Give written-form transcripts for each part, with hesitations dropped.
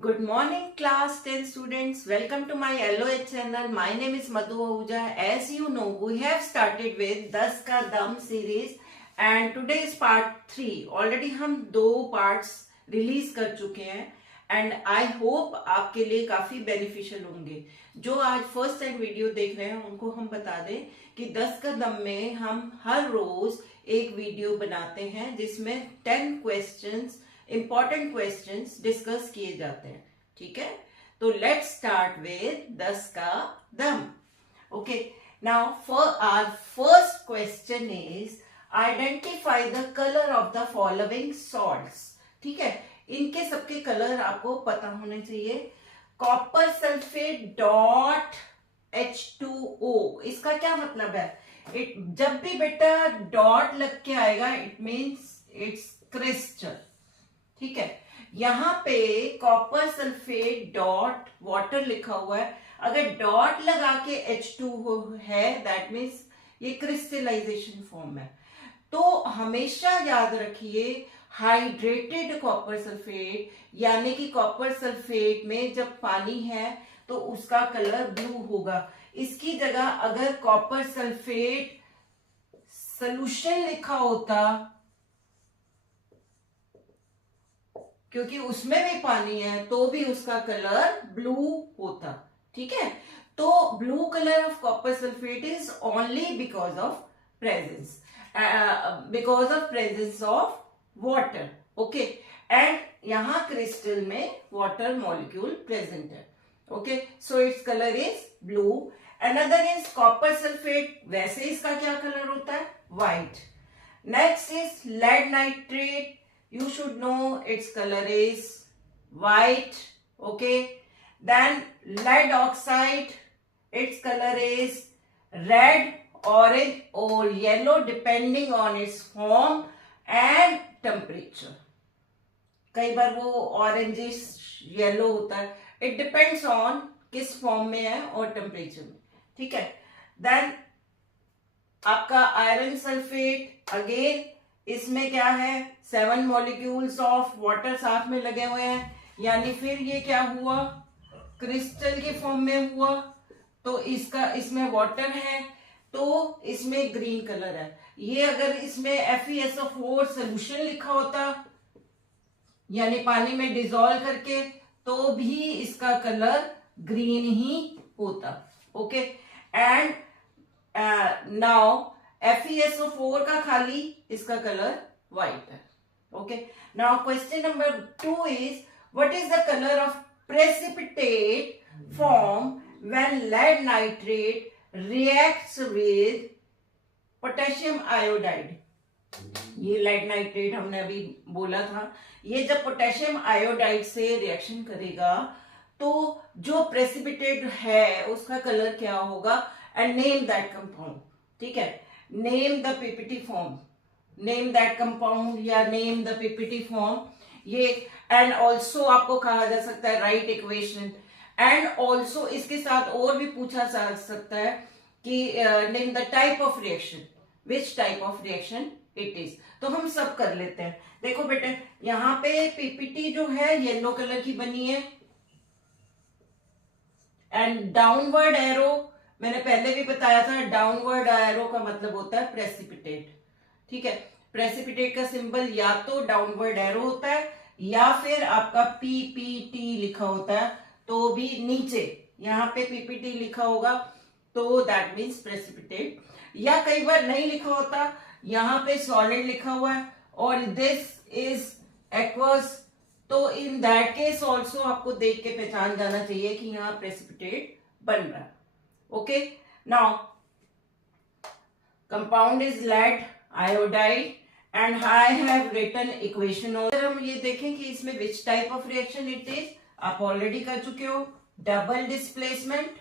Good morning, class 10 students. Welcome to my LOH channel. My name is Madhu Ahuja. As you know, we have started with 10 का दम series and today is part 3. Already हम 2 parts release कर चुके हैं and I hope आपके लिए काफी beneficial होंगे. जो आज first time video देख रहे हैं उनको हम बता दें कि 10 का दम में हम हर रोज एक वीडियो बनाते हैं जिसमें 10 questions इंपॉर्टेंट क्वेश्चंस डिस्कस किए जाते हैं. ठीक है, तो लेट्स स्टार्ट विद 10 का दम. Okay, now for our first question is identify the colour of the following salts. ठीक है, इनके सबके कलर आपको पता होने चाहिए. कॉपर सल्फेट डॉट H2O, इसका क्या मतलब है? जब भी बेटा डॉट लग के आएगा इट मीन्स इट्स क्रिस्टल. ठीक है, यहां पे कॉपर सल्फेट डॉट वाटर लिखा हुआ है. अगर डॉट लगा के H2O है दैट मीन्स ये क्रिस्टलाइजेशन फॉर्म है. तो हमेशा याद रखिए हाइड्रेटेड कॉपर सल्फेट यानी कि कॉपर सल्फेट में जब पानी है तो उसका कलर ब्लू होगा. इसकी जगह अगर कॉपर सल्फेट सोल्यूशन लिखा होता, क्योंकि उसमें भी पानी है, तो भी उसका कलर ब्लू होता. ठीक है, तो blue colour of copper sulphate is only because of presence of water. Okay, and यहां क्रिस्टल में वाटर मॉलिक्यूल प्रेजेंट है. Okay, so it's colour is blue. Another is copper sulphate, वैसे इसका क्या कलर होता है? White. Next is lead nitrate. You should know its color is white. Okay, then lead oxide, its color is red, orange or yellow depending on its form and temperature. कई बार वो orangish yellow होता है. It depends on किस form में है और temperature में. ठीक है, देन आपका आयरन सल्फेट, अगेन इसमें क्या है? 7 मॉलिक्यूल्स ऑफ वाटर साथ में लगे हुए हैं, यानी फिर ये क्या हुआ? क्रिस्टल के फॉर्म में हुआ. तो इसमें वाटर है तो इसमें ग्रीन कलर है. ये अगर इसमें FeSO4 सोल्यूशन लिखा होता यानी पानी में डिसॉल्व करके, तो भी इसका कलर ग्रीन ही होता. ओके, एंड नाउ FeSO4 का खाली इसका कलर व्हाइट है. Okay, now question number 2 is what is the colour of precipitate form when lead nitrate reacts with potassium iodide. ये लेड नाइट्रेट हमने अभी बोला था, ये जब पोटेशियम आयोडाइड से रिएक्शन करेगा तो जो प्रेसिपिटेट है उसका कलर क्या होगा? And name that compound. ठीक है, name the PPT form, name that compound या name the PPT form. ये and also आपको कहा जा सकता है write equation, and also इसके साथ और भी पूछा जा सकता है कि name the type of reaction, which type of reaction it is. तो हम सब कर लेते हैं. देखो बेटे, यहाँ पे PPT जो है येलो कलर की बनी है एंड डाउनवर्ड एरो मैंने पहले भी बताया था, डाउनवर्ड एरो का मतलब होता है प्रेसिपिटेट. ठीक है, प्रेसिपिटेट का सिंबल या तो डाउनवर्ड एरो होता है या फिर आपका PPT लिखा होता है. तो भी नीचे यहाँ पे PPT लिखा होगा तो दैट मीन्स प्रेसिपिटेट. या कई बार नहीं लिखा होता, यहाँ पे सॉलिड लिखा हुआ है और दिस इज एक्वस, तो इन दैट केस ऑल्सो आपको देख के पहचान जाना चाहिए कि यहाँ प्रेसिपिटेट बन रहा है. Okay, now compound is lead iodide and I have written equation. और हम ये देखें कि इसमें which type of reaction it is, आप ऑलरेडी कर चुके हो. डबल डिस्प्लेसमेंट,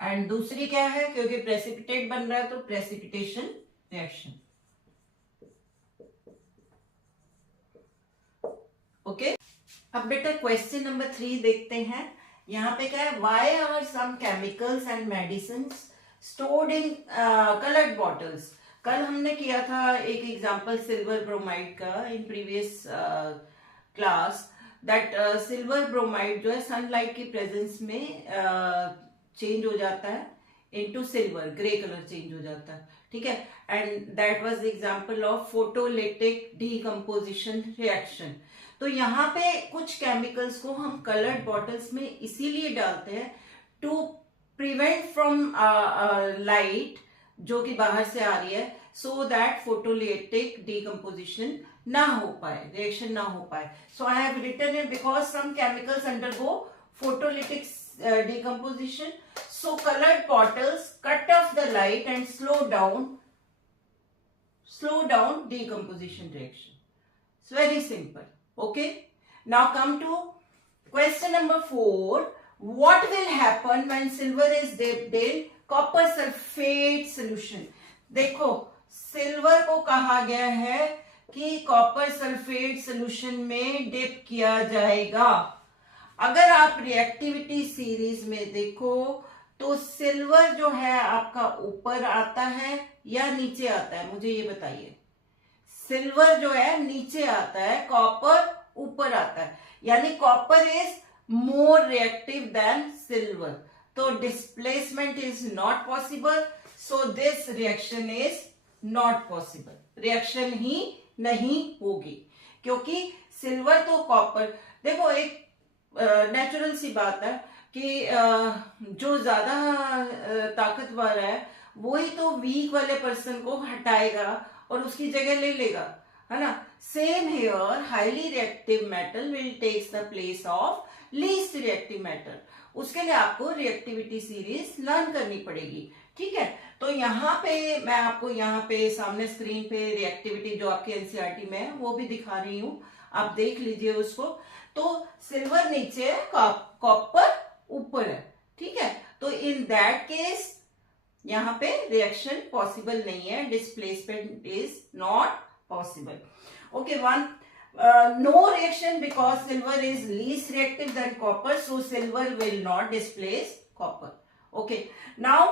एंड दूसरी क्या है? क्योंकि प्रेसिपिटेट बन रहा है तो प्रेसिपिटेशन रिएक्शन. ओके, अब बेटा क्वेश्चन नंबर 3 देखते हैं. यहाँ पे क्या है? Why are some chemicals and medicine stored in coloured bottles. कल हमने किया था एक एग्जांपल सिल्वर ब्रोमाइड का in previous class, that silver bromide जो है सनलाइट की प्रेजेंस में चेंज हो जाता है into silver, grey colour change हो जाता है, ठीक है। And that was example of photolytic decomposition reaction. तो यहाँ पे कुछ केमिकल्स को हम कलर्ड बॉटल्स में इसीलिए डालते हैं टू प्रिवेंट फ्रॉम लाइट जो कि बाहर से आ रही है, सो दैट फोटोलिटिक डीकंपोजिशन ना हो पाए, रिएक्शन ना हो पाए। So I have written it because some chemicals undergo photolytic decomposition, so colored bottles cut off the light and slow down decomposition reaction. It's very simple. Okay, now come to question number 4. What will happen when silver is dipped in copper sulfate solution? देखो, silver को कहा गया है कि copper sulphate solution में dip किया जाएगा। अगर आप रिएक्टिविटी सीरीज में देखो तो सिल्वर जो है आपका ऊपर आता है या नीचे आता है, मुझे ये बताइए। सिल्वर जो है नीचे आता है, कॉपर ऊपर आता है, यानी copper is more reactive than silver, तो displacement is not possible, so this reaction is not possible, reaction ही नहीं होगी, क्योंकि सिल्वर तो कॉपर, देखो एक नेचुरल सी बात है कि जो ज्यादा ताकतवर है वही तो वीक वाले पर्सन को हटाएगा और उसकी जगह ले लेगा, है ना। Same here, highly reactive metal will takes the place of least reactive metal. उसके लिए आपको रिएक्टिविटी सीरीज लर्न करनी पड़ेगी, ठीक है। तो यहाँ पे मैं आपको यहाँ पे सामने स्क्रीन पे रिएक्टिविटी जो आपके एनसीईआरटी में है वो भी दिखा रही हूँ, आप देख लीजिए उसको। तो सिल्वर नीचे है, कॉपर ऊपर है, ठीक है। तो इन दैट केस यहाँ पे रिएक्शन पॉसिबल नहीं है, displacement is not possible. Okay, one no reaction because silver is least reactive than copper, so silver will not displace copper. Okay, now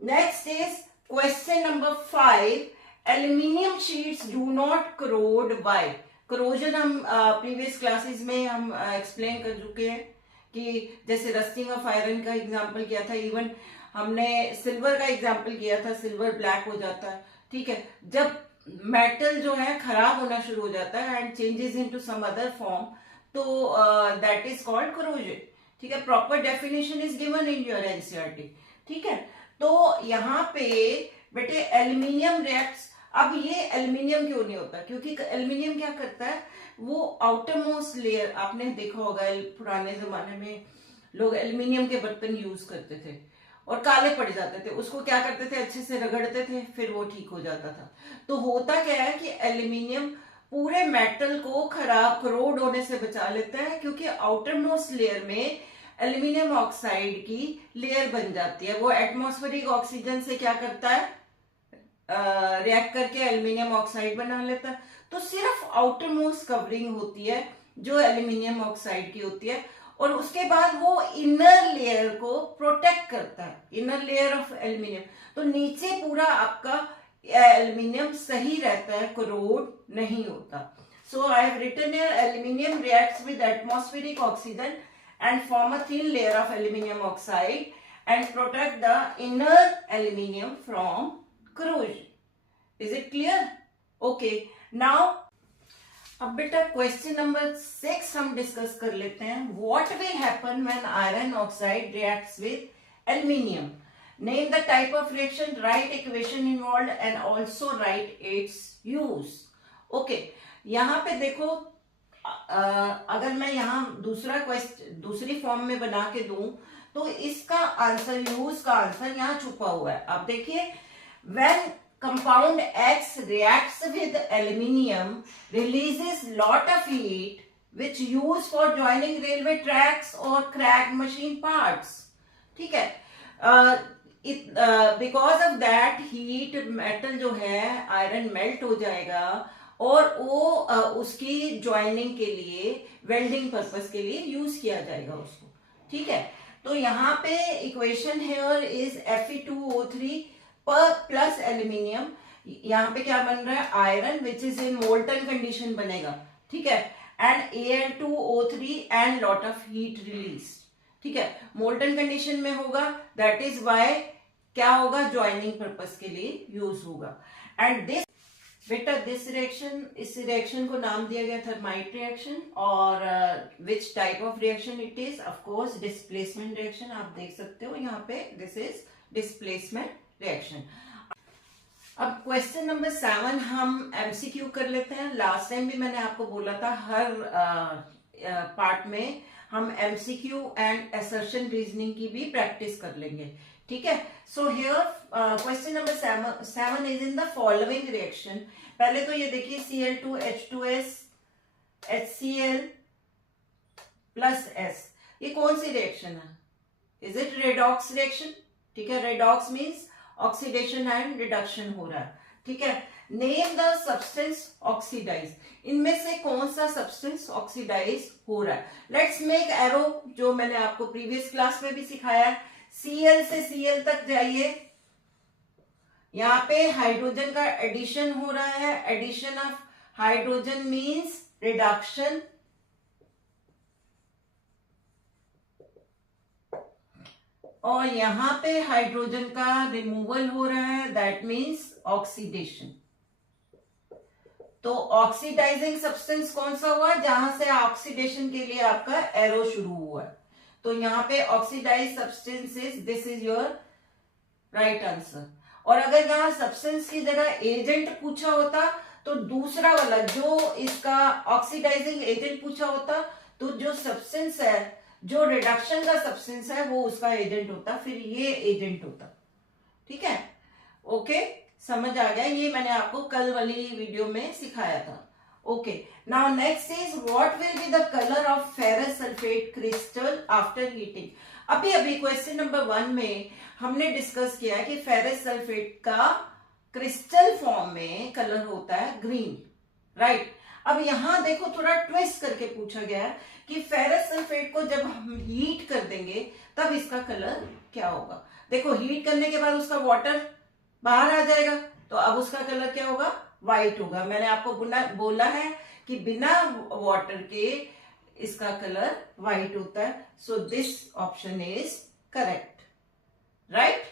next is question number 5. Aluminium sheets do not corrode. Why? Corrosion हम previous classes में हम explain कर चुके हैं कि जैसे rusting of iron का example किया था, इवन हमने सिल्वर का एग्जाम्पल किया था, सिल्वर ब्लैक हो जाता है, ठीक है। जब मेटल जो है खराब होना शुरू हो जाता है and changes into some other form, तो दैट इज कॉल्ड करोजन, ठीक है। Proper definition is given in your NCERT, ठीक है। तो यहाँ पे बेटे एल्यूमिनियम रिएक्ट्स, अब ये एल्यूमिनियम क्यों नहीं होता, क्योंकि एल्यूमिनियम क्या करता है, वो आउटर मोस्ट लेयर, आपने देखा होगा पुराने जमाने में लोग एल्यूमिनियम के बर्तन यूज करते थे और काले पड़ जाते थे, उसको क्या करते थे, अच्छे से रगड़ते थे, फिर वो ठीक हो जाता था। तो होता क्या है कि एल्यूमिनियम पूरे मेटल को खराब करोड होने से बचा लेता है, क्योंकि आउटर मोस्ट लेयर में एल्यूमिनियम ऑक्साइड की लेयर बन जाती है। वो एटमॉस्फेरिक ऑक्सीजन से क्या करता है, रिएक्ट करके एल्यूमिनियम ऑक्साइड बना लेता है। तो सिर्फ आउटर मोस्ट कवरिंग होती है जो एल्यूमिनियम ऑक्साइड की होती है, और उसके बाद वो इनर लेयर को प्रोटेक्ट करता है, इनर लेयर ऑफ एल्यूमिनियम। तो नीचे पूरा आपका एल्यूमिनियम सही रहता है, करोड नहीं होता। So I have written here aluminium reacts with atmospheric oxygen and form a thin layer of aluminium oxide and protect the inner aluminium from corrosion. Is it clear? Okay, now अब बेटा question number 6 हम discuss कर लेते हैं। What will happen when iron oxide reacts with aluminium? Name the type of reaction, write equation involved and also write its use. Okay, यहाँ पे देखो, अगर मैं यहाँ दूसरा क्वेश्चन दूसरी फॉर्म में बना के दूं तो इसका आंसर, यूज का आंसर यहाँ छुपा हुआ है। आप देखिए, when compound X reacts with aluminium, releases lot of heat which used for joining railway tracks or cracked machine parts, ठीक है। because of that heat metal जो है आयरन मेल्ट हो जाएगा और वो उसकी ज्वाइनिंग के लिए, वेल्डिंग पर्पस के लिए यूज किया जाएगा उसको, ठीक है। तो यहाँ पे इक्वेशन हियर इज Fe2O3 पर प्लस एल्यूमिनियम, यहाँ पे क्या बन रहा है, iron which is in molten condition बनेगा, ठीक है, and Al2O3 and lot of heat release, ठीक है, मोल्टन कंडीशन में होगा, दैट इज वाई क्या होगा, ज्वाइनिंग पर्पस के लिए यूज होगा। एंड दिस बेटा दिस रिएक्शन, इस रिएक्शन को नाम दिया गया थर्माइट रिएक्शन, और which type of reaction it is, of course displacement reaction, आप देख सकते हो यहाँ पे, दिस इज डिस्प्लेसमेंट रिएक्शन। अब क्वेश्चन नंबर 7 हम एमसीक्यू कर लेते हैं। लास्ट टाइम भी मैंने आपको बोला था हर पार्ट में हम एमसीक्यू एंड असर्शन रीजनिंग की भी प्रैक्टिस कर लेंगे, ठीक है। So here question number 7 is in the following reaction. पहले तो ये देखिए Cl2H2S HCl प्लस S, ये कौन सी रिएक्शन है, इज इट रेडॉक्स रिएक्शन, ठीक है, redox means oxidation and reduction हो रहा है, ठीक है। नेम द सब्सटेंस ऑक्सीडाइज, इनमें से कौन सा सब्सटेंस ऑक्सीडाइज हो रहा है। लेट्स मेक एरो, जो मैंने आपको प्रीवियस क्लास में भी सिखाया है। Cl से Cl तक जाइए, यहाँ पे हाइड्रोजन का एडिशन हो रहा है, addition of hydrogen means reduction, और यहां पे हाइड्रोजन का रिमूवल हो रहा है, दैट मीन्स ऑक्सीडेशन। तो ऑक्सीडाइजिंग सब्सटेंस कौन सा हुआ, जहां से ऑक्सीडेशन के लिए आपका एरो शुरू हुआ है, तो यहाँ पे oxidise substance is, this is your right answer. और अगर यहाँ सब्सटेंस की जगह एजेंट पूछा होता तो दूसरा वाला जो इसका ऑक्सीडाइजिंग एजेंट पूछा होता, तो जो सब्सटेंस है, जो रिडक्शन का सब्सटेंस है, वो उसका एजेंट होता, फिर ये एजेंट होता, ठीक है, ओके, समझ आ गया। ये मैंने आपको कल वाली वीडियो में सिखाया था, okay. Now next is what will be the colour of ferrous sulphate crystal after heating. अभी अभी क्वेश्चन नंबर 1 में हमने डिस्कस किया कि फेरस सल्फेट का क्रिस्टल फॉर्म में कलर होता है ग्रीन, राइट। अब यहां देखो थोड़ा ट्विस्ट करके पूछा गया है कि फेरस सल्फेट को जब हम हीट कर देंगे तब इसका कलर क्या होगा। देखो हीट करने के बाद उसका वाटर बाहर आ जाएगा, तो अब उसका कलर क्या होगा, व्हाइट होगा। मैंने आपको बोला है कि बिना वाटर के इसका कलर व्हाइट होता है, so this option is correct, right.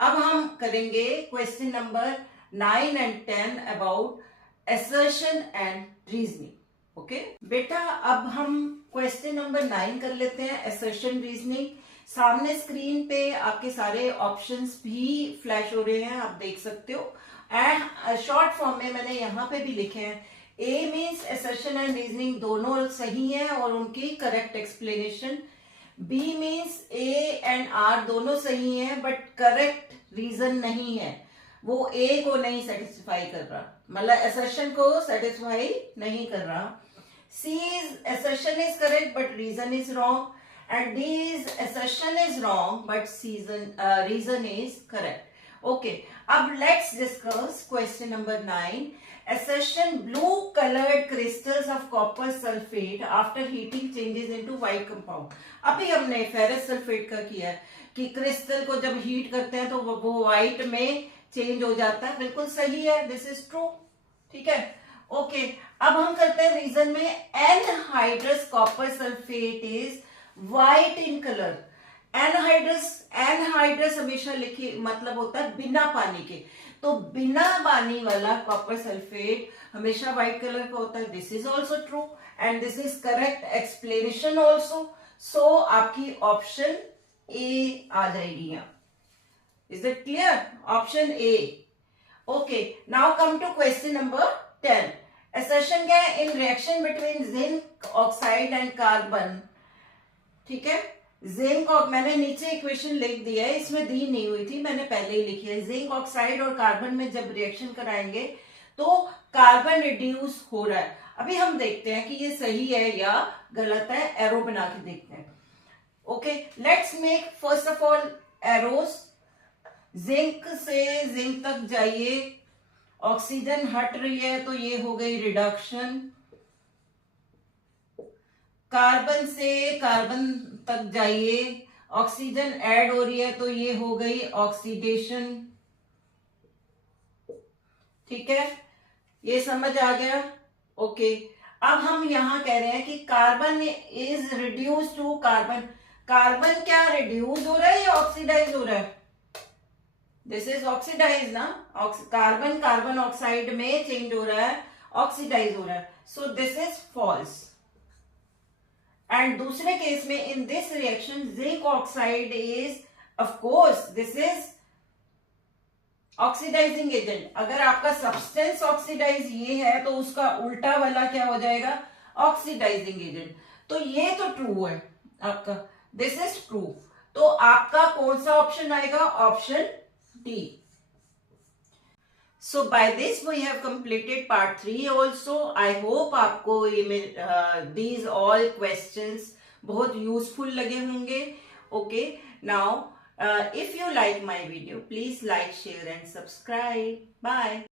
अब हम करेंगे question number 9 and 10 about assertion and reasoning, okay बेटा। अब हम क्वेश्चन नंबर 9 कर लेते हैं, assertion reasoning। सामने स्क्रीन पे आपके सारे ऑप्शंस भी फ्लैश हो रहे हैं, आप देख सकते हो, एंड शॉर्ट फॉर्म में मैंने यहाँ पे भी लिखे हैं। A means assertion and reasoning दोनों सही है और उनकी correct explanation. B means A and R दोनों सही है बट करेक्ट रीजन नहीं है, वो ए को नहीं सेटिस्फाई कर रहा, मतलब असर्शन को सेटिस्फाई नहीं कर रहा। C is assertion is correct but reason is wrong, and D is assertion is wrong but reason is correct, okay. अब let's discuss question number 9। assertion blue colored crystals of copper sulfate after heating changes into white compound। अभी हमने ferrous sulphate का किया है कि crystal को जब heat करते हैं तो वो व्हाइट में चेंज हो जाता है, बिल्कुल सही है, दिस इज ट्रू, ठीक है, ओके। अब हम करते हैं रीजन में, anhydrous copper sulphate is white in colour. Anhydrous हमेशा लिखिए मतलब होता है बिना पानी के, तो बिना पानी वाला कॉपर सल्फेट हमेशा व्हाइट कलर का होता है, this is also true and this is correct explanation also. So आपकी ऑप्शन ए आ जाएगी यहाँ। Is it clear? Option A. Okay. Now come to question number 10. Assertion क्या है? In reaction between zinc oxide and carbon, ठीक है, zinc, मैंने नीचे equation लिख दिया है, इसमें दी नहीं हुई थी, मैंने पहले ही लिखी है। जिंक ऑक्साइड और कार्बन में जब रिएक्शन कराएंगे तो कार्बन रिड्यूस हो रहा है। अभी हम देखते हैं कि ये सही है या गलत है, एरो बना के देखते हैं, okay. Let's make first of all arrows. Zinc से जिंक तक जाइए, ऑक्सीजन हट रही है तो ये हो गई रिडक्शन। कार्बन से कार्बन तक जाइए, ऑक्सीजन ऐड हो रही है तो ये हो गई ऑक्सीडेशन। ठीक है, ये समझ आ गया। ओके, अब हम यहाँ कह रहे हैं कि carbon is reduce to carbon. Carbon क्या रिड्यूस हो रहा है या ऑक्सीडाइज हो रहा है? दिस इज ऑक्सीडाइज ना। कार्बन कार्बन ऑक्साइड में चेंज हो रहा है, ऑक्सीडाइज हो रहा है। So this is false. And दूसरे केस में in this reaction zinc oxide is, of course this is oxidising agent. अगर आपका सब्सटेंस ऑक्सीडाइज ये है तो उसका उल्टा वाला क्या हो जाएगा? Oxidising agent. तो ये तो ट्रू है आपका, दिस इज ट्रू। तो आपका कौन सा ऑप्शन आएगा? Option D. So by this we have completed part 3 also. I hope आपको ये दीज ऑल क्वेश्चंस बहुत यूजफुल लगे होंगे। Okay, now if you like my video, please like, share and subscribe. Bye.